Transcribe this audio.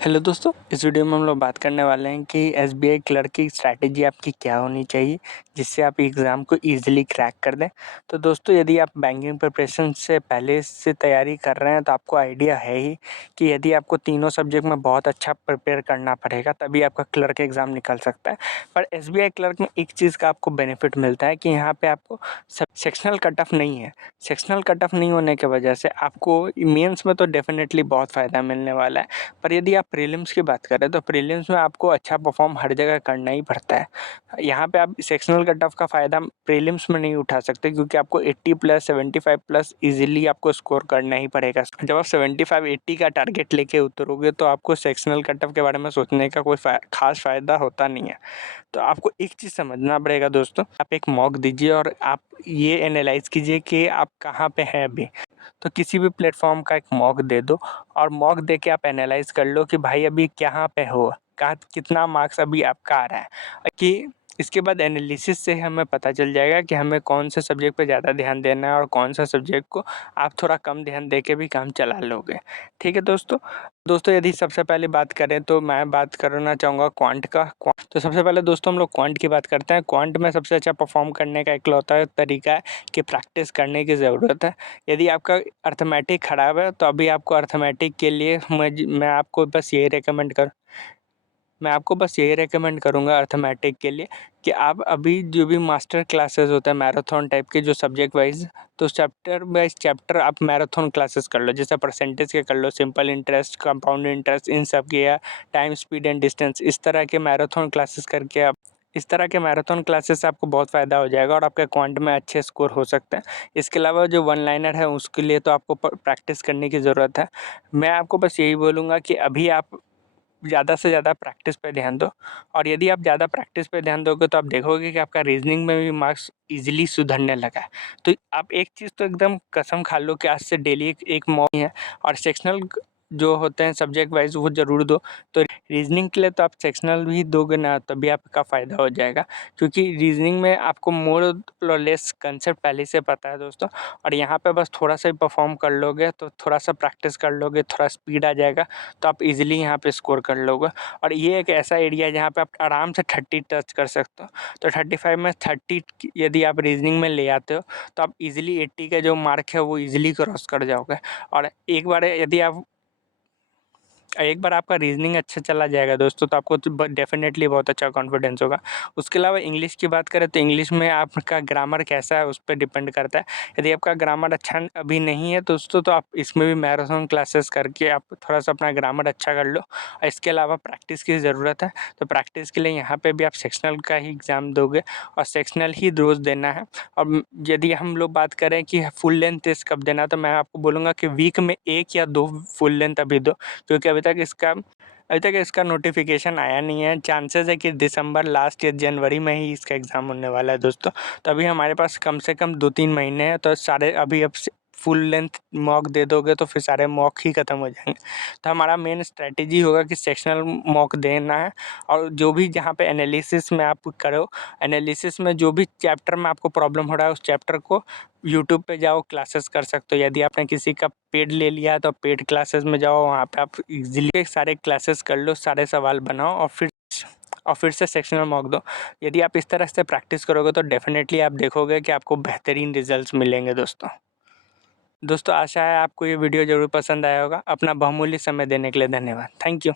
Hello दोस्तों, इस video में हम लोग बात करने वाले हैं कि एसबीआई क्लर्क की स्ट्रैटेजी आपकी क्या होनी चाहिए जिससे आप एग्ज़ाम को ईज़िली क्रैक कर दें। तो दोस्तों, यदि आप बैंकिंग प्रिपरेशन से पहले से तैयारी कर रहे हैं तो आपको आइडिया है ही कि यदि आपको तीनों सब्जेक्ट में बहुत अच्छा प्रिपेयर करना पड़ेगा तभी आपका क्लर्क एग्ज़ाम निकल सकता है। पर एसबीआई क्लर्क में एक चीज़ का आपको बेनिफिट मिलता है कि यहाँ पे आपको सेक्शनल कट ऑफ नहीं है। सेक्शनल कट ऑफ नहीं होने की वजह से आपको मेंस में तो डेफिनेटली बहुत फ़ायदा मिलने वाला है। पर यदि आप प्रीलिम्स की बात करें तो प्रीलिम्स में आपको अच्छा परफॉर्म हर जगह करना ही पड़ता है। यहाँ पे आप सेक्शनल कट ऑफ का फ़ायदा प्रीलिम्स में नहीं उठा सकते क्योंकि आपको 80 प्लस 75 प्लस इजीली आपको स्कोर करना ही पड़ेगा। जब आप 75 80 का टारगेट लेके उतरोगे तो आपको सेक्शनल कट ऑफ के बारे में सोचने का कोई खास फ़ायदा होता नहीं है। तो आपको एक चीज़ समझना पड़ेगा दोस्तों, आप एक मॉक दीजिए और आप ये एनालाइज़ कीजिए कि आप कहाँ पे हैं अभी। तो किसी भी प्लेटफॉर्म का एक मॉक दे दो और मॉक दे के आप एनालाइज़ कर लो कि भाई अभी कहाँ पे हो, कहाँ कितना मार्क्स अभी आपका आ रहा है। कि इसके बाद एनालिसिस से हमें पता चल जाएगा कि हमें कौन से सब्जेक्ट पे ज़्यादा ध्यान देना है और कौन सा सब्जेक्ट को आप थोड़ा कम ध्यान दे के भी काम चला लोगे। ठीक है दोस्तों, यदि सबसे पहले बात करें तो मैं बात करना चाहूँगा क्वांट का। तो सबसे पहले दोस्तों हम लोग क्वांट की बात करते हैं। क्वांट में सबसे अच्छा परफॉर्म करने का इकलौता तरीका है कि प्रैक्टिस करने की ज़रूरत है। यदि आपका अर्थमेटिक ख़राब है तो अभी आपको अर्थमेटिक के लिए मैं आपको बस यही रेकमेंड करूँगा अर्थमेटिक के लिए कि आप अभी जो भी मास्टर क्लासेस होते हैं मैराथन टाइप के जो सब्जेक्ट वाइज, तो चैप्टर बाइज चैप्टर आप मैराथन क्लासेस कर लो। जैसे परसेंटेज के कर लो, सिंपल इंटरेस्ट, कंपाउंड इंटरेस्ट, इन सब के, या टाइम स्पीड एंड डिस्टेंस, इस तरह के मैराथन क्लासेस करके आप इस तरह के मैराथन क्लासेस से आपको बहुत फ़ायदा हो जाएगा और आपके क्वांट में अच्छे स्कोर हो सकते हैं। इसके अलावा जो वन लाइनर है उसके लिए तो आपको प्रैक्टिस करने की ज़रूरत है। मैं आपको बस यही बोलूँगा कि अभी आप ज़्यादा से ज़्यादा प्रैक्टिस पे ध्यान दो और यदि आप ज़्यादा प्रैक्टिस पे ध्यान दोगे तो आप देखोगे कि आपका रीजनिंग में भी मार्क्स इजीली सुधरने लगा है। तो आप एक चीज़ तो एकदम कसम खा लो कि आज से डेली एक मॉक है और सेक्शनल जो होते हैं सब्जेक्ट वाइज वो ज़रूर दो। तो रीजनिंग के लिए तो आप सेक्शनल भी दोगे ना तभी आपका फ़ायदा हो जाएगा, क्योंकि रीजनिंग में आपको मोर और लेस कंसेप्ट पहले से पता है दोस्तों। और यहाँ पे बस थोड़ा सा ही परफॉर्म कर लोगे, तो थोड़ा सा प्रैक्टिस कर लोगे, थोड़ा स्पीड आ जाएगा तो आप इजीली यहाँ पे स्कोर कर लोगे। और ये एक ऐसा एरिया है जहाँ पे आप आराम से 30 टच कर सकते हो। तो 35 में 30 यदि आप रीजनिंग में ले आते हो तो आप इजीली 80 का जो मार्क है वो इजीली क्रॉस कर जाओगे। और एक बार आपका रीजनिंग अच्छा चला जाएगा दोस्तों तो आपको तो डेफिनेटली बहुत अच्छा कॉन्फिडेंस होगा। उसके अलावा इंग्लिश की बात करें तो इंग्लिश में आपका ग्रामर कैसा है उस पर डिपेंड करता है। यदि आपका ग्रामर अच्छा अभी नहीं है दोस्तों तो आप इसमें भी मैराथन क्लासेस करके आप थोड़ा सा अपना ग्रामर अच्छा कर लो। और इसके अलावा प्रैक्टिस की ज़रूरत है, तो प्रैक्टिस के लिए यहाँ पर भी आप सेक्शनल का ही एग्ज़ाम दोगे और सेक्शनल ही रोज़ देना है। और यदि हम लोग बात करें कि फुल लेंथ टेस्ट कब देना, तो मैं आपको बोलूँगा कि वीक में 1 या 2 फुल लेंथ अभी दो, क्योंकि अभी तक इसका नोटिफिकेशन आया नहीं है। चांसेस है कि दिसंबर लास्ट या जनवरी में ही इसका एग्ज़ाम होने वाला है दोस्तों। तो अभी हमारे पास कम से कम 2-3 महीने हैं, तो सारे अभी अब फुल लेंथ मॉक दे दोगे तो फिर सारे मॉक ही ख़त्म हो जाएंगे। तो हमारा मेन स्ट्रैटेजी होगा कि सेक्शनल मॉक देना है और जो भी जहाँ पे एनालिसिस में आप करो, एनालिसिस में जो भी चैप्टर में आपको प्रॉब्लम हो रहा है उस चैप्टर को यूट्यूब पे जाओ क्लासेस कर सकते हो। यदि आपने किसी का पेड ले लिया है तो पेड क्लासेस में जाओ, वहाँ पे आप इजीली सारे क्लासेस कर लो, सारे सवाल बनाओ और फिर से सेक्शनल मॉक दो। यदि आप इस तरह से प्रैक्टिस करोगे तो डेफिनेटली आप देखोगे कि आपको बेहतरीन रिजल्ट्स मिलेंगे दोस्तों। आशा है आपको ये वीडियो ज़रूर पसंद आया होगा। अपना बहुमूल्य समय देने के लिए धन्यवाद। Thank you.